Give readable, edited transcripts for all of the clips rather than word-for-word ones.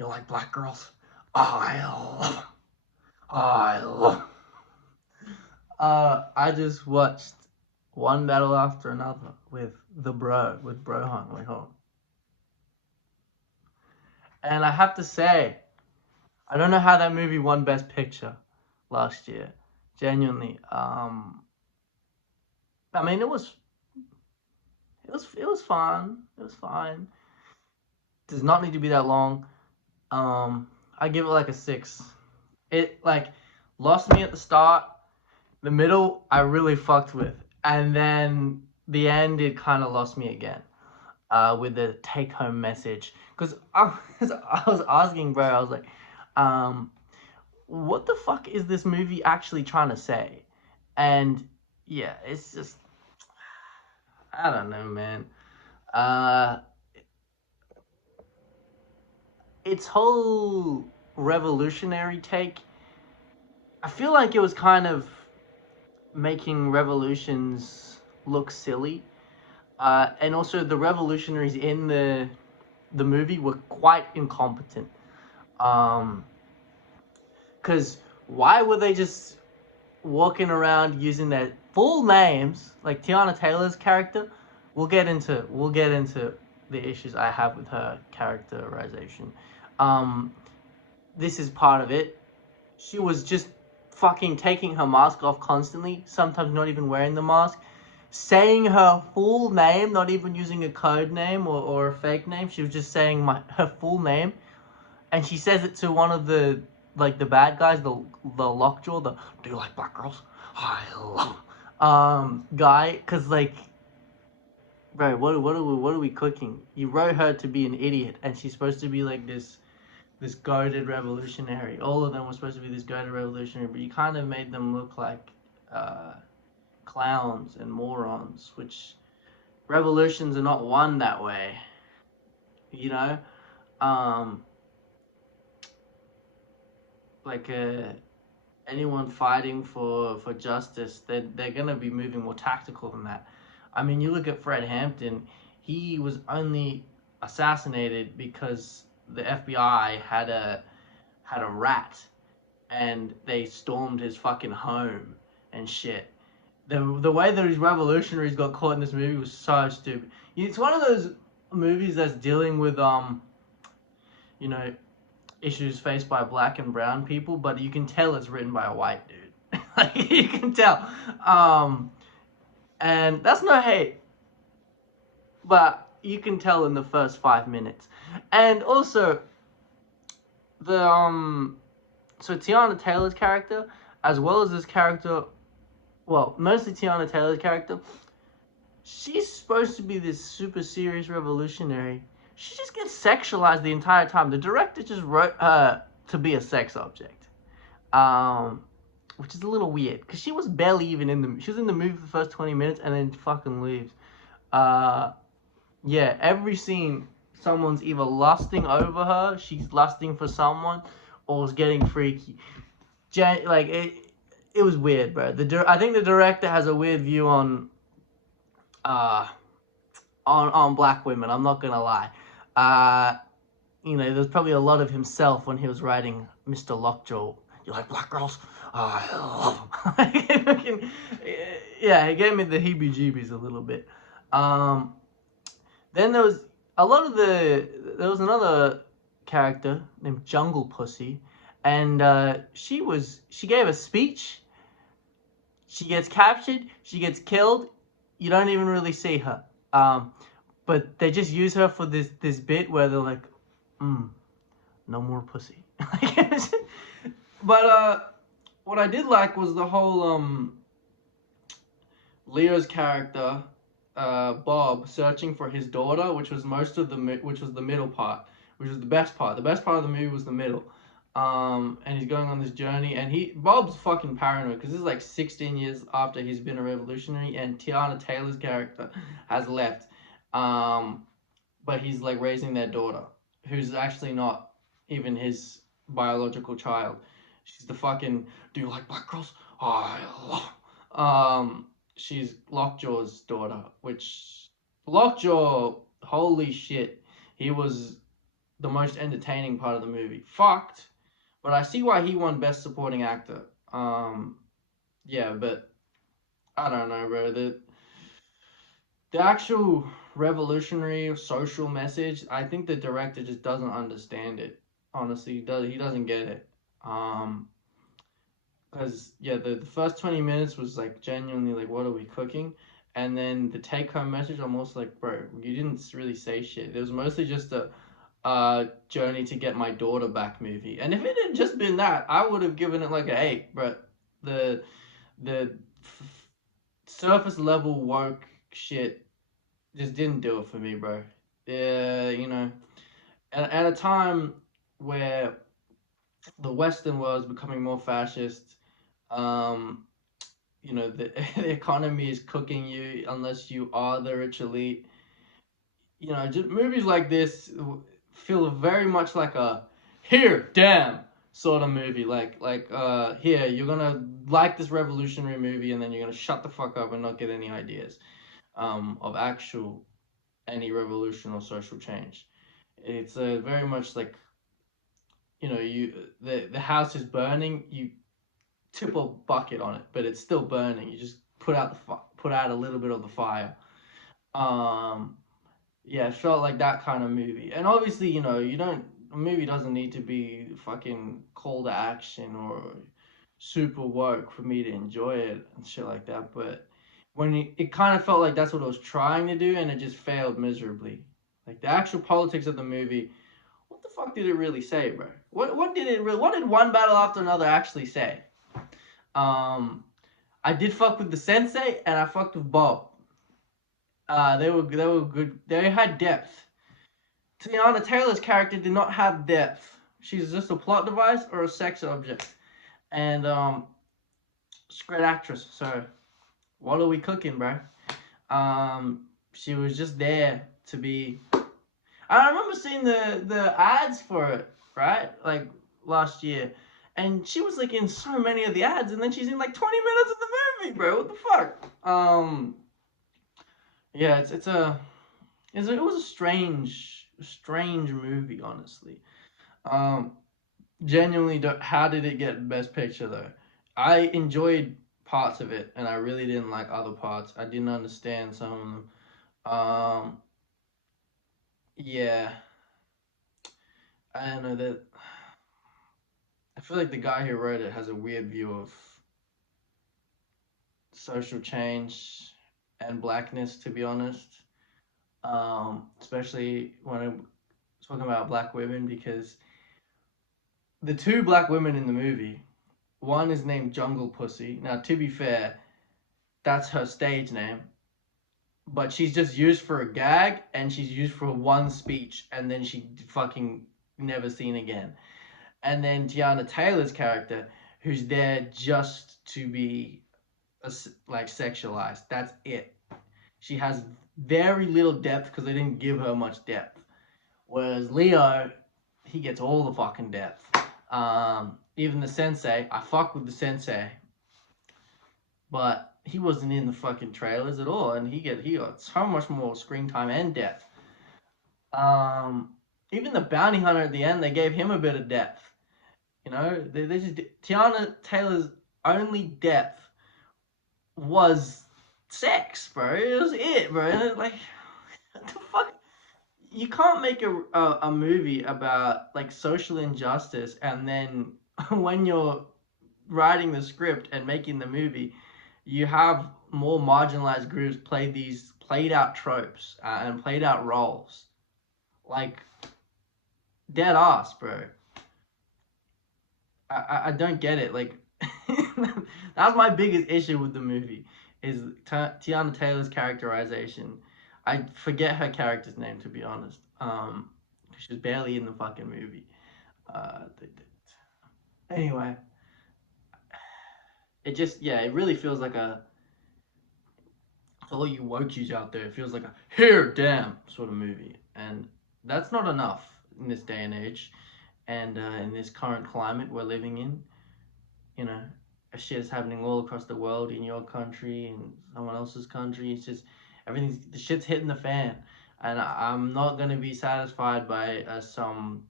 You like black girls? I love. I love. I just watched one battle after another with with Brohan went home. And I have to say, I don't know how that movie won Best Picture last year. Genuinely. I mean, it was fun. It was fine. Does not need to be that long. I give it like a 6. It like lost me at the start. The middle I really fucked with, and then the end it kind of lost me again. With the take home message, because I was asking, bro. I was like, um, what the fuck is this movie actually trying to say? And yeah, it's just I don't know, man. Uh, its whole revolutionary take, I feel like it was kind of making revolutions look silly. And also the revolutionaries in the movie were quite incompetent. Because why were they just walking around using their full names, like Tiana Taylor's character? We'll get into the issues I have with her characterization. Um, this is part of it. She was just fucking taking her mask off constantly, sometimes not even wearing the mask, saying her full name, not even using a code name or a fake name. She was just saying her full name, and she says it to one of the bad guys, the Lockjaw, the do you like black girls? I love guy, cause like, bro, what are we cooking? You wrote her to be an idiot, and she's supposed to be like this goaded revolutionary. All of them were supposed to be this goaded revolutionary, but you kind of made them look like uh, clowns and morons, which revolutions are not won that way, you know. Um, like anyone fighting for justice, they're gonna be moving more tactical than that. I mean, you look at Fred Hampton; he was only assassinated because the FBI had a rat, and they stormed his fucking home and shit. The way that these revolutionaries got caught in this movie was so stupid. It's one of those movies that's dealing with you know, issues faced by black and brown people, but you can tell it's written by a white dude. Like you can tell. And that's no hate, but you can tell in the first 5 minutes. And also the so Tiana Taylor's character, as well as this character, well, mostly Tiana Taylor's character, she's supposed to be this super serious revolutionary. She just gets sexualized the entire time. The director just wrote her to be a sex object, um, which is a little weird because she was barely even in the. She was in the movie for the first 20 minutes and then fucking leaves. Uh, yeah, every scene, someone's either lusting over her, she's lusting for someone, or is getting freaky. Like it was weird, bro. I think the director has a weird view uh on black women. I'm not gonna lie. Uh, there's probably a lot of himself when he was writing Mr. Lockjaw. You like black girls? Oh, I love them. Yeah, he gave me the heebie-jeebies a little bit. Um, then there was a lot of there was another character named Jungle Pussy, and she gave a speech. She gets captured. She gets killed. You don't even really see her. But they just use her for this bit where they're like, no more pussy. But what I did like was the whole Leo's character, Bob, searching for his daughter, which was which was the middle part, which was the best part. The best part of the movie was the middle. And he's going on this journey, and Bob's fucking paranoid because this is like 16 years after he's been a revolutionary, and Tiana Taylor's character has left. But he's like raising their daughter, who's actually not even his biological child. She's the fucking. Do you like black girls? Oh, I love. She's Lockjaw's daughter, which Lockjaw, holy shit, he was the most entertaining part of the movie. Fucked, but I see why he won Best Supporting Actor. Yeah, but I don't know, bro. The actual revolutionary social message, I think the director just doesn't understand it. Honestly, he doesn't get it. Because yeah, the first 20 minutes was like genuinely like, what are we cooking? And then the take home message, almost like, bro, you didn't really say shit. It was mostly just a journey to get my daughter back movie. And if it had just been that, I would have given it like a 8. But the the surface level woke shit just didn't do it for me, bro. Yeah, you know, at a time where the Western world is becoming more fascist, um, you know, the economy is cooking you unless you are the rich elite. You know, just movies like this feel very much like a here, damn sort of movie. Here, you're gonna like this revolutionary movie, and then you're gonna shut the fuck up and not get any ideas of actual any revolution or social change. It's very much like, you know, the house is burning, you tip a bucket on it, but it's still burning. You just put out a little bit of the fire. Um, yeah, it felt like that kind of movie. And obviously, you know, you don't a movie doesn't need to be fucking call to action or super woke for me to enjoy it and shit like that. But it kind of felt like that's what it was trying to do, and it just failed miserably. Like the actual politics of the movie, what the fuck did it really say, bro? What did one battle after another actually say? Um, I did fuck with the sensei and I fucked with Bob. They were good. They had depth. Tiana Taylor's character did not have depth. She's just a plot device or a sex object. And she's a great actress. So what are we cooking, bro? She was just there to be. I remember seeing the ads for it, right? Like last year. And she was like in so many of the ads, and then she's in like 20 minutes of the movie, bro. What the fuck? Yeah, it was a strange movie, honestly. Um, genuinely, how did it get Best Picture though? I enjoyed parts of it, and I really didn't like other parts. I didn't understand some of them. Yeah, I don't know that. I feel like the guy who wrote it has a weird view of social change and blackness, to be honest. Especially when I'm talking about black women, because the two black women in the movie, one is named Jungle Pussy. Now, to be fair, that's her stage name, but she's just used for a gag, and she's used for one speech, and then she fucking never seen again. And then Tiana Taylor's character, who's there just to be like sexualized. That's it. She has very little depth because they didn't give her much depth. Whereas Leo, he gets all the fucking depth. Even the sensei, I fuck with the sensei, but he wasn't in the fucking trailers at all, and he got so much more screen time and depth. Um, Even the bounty hunter at the end, they gave him a bit of depth. You know, they just Tiana Taylor's only depth was sex, bro. It was it, bro. And like, what the fuck? You can't make a movie about like social injustice and then when you're writing the script and making the movie, you have more marginalized groups play these played out tropes and played out roles. Like, dead ass, bro. I don't get it. Like, that's my biggest issue with the movie is Tiana Taylor's characterization. I forget her character's name, to be honest. She was barely in the fucking movie. Uh, anyway, it just yeah, it really feels like a to all you wokies out there. It feels like a here damn sort of movie, and that's not enough in this day and age, and in this current climate we're living in. You know, shit is happening all across the world in your country and someone else's country. It's just everything's the shit's hitting the fan. and I'm not gonna be satisfied by some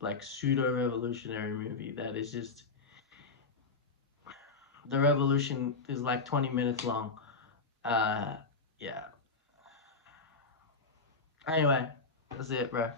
like pseudo revolutionary movie that is just the revolution is like 20 minutes long. Yeah. Anyway, that's it, bro.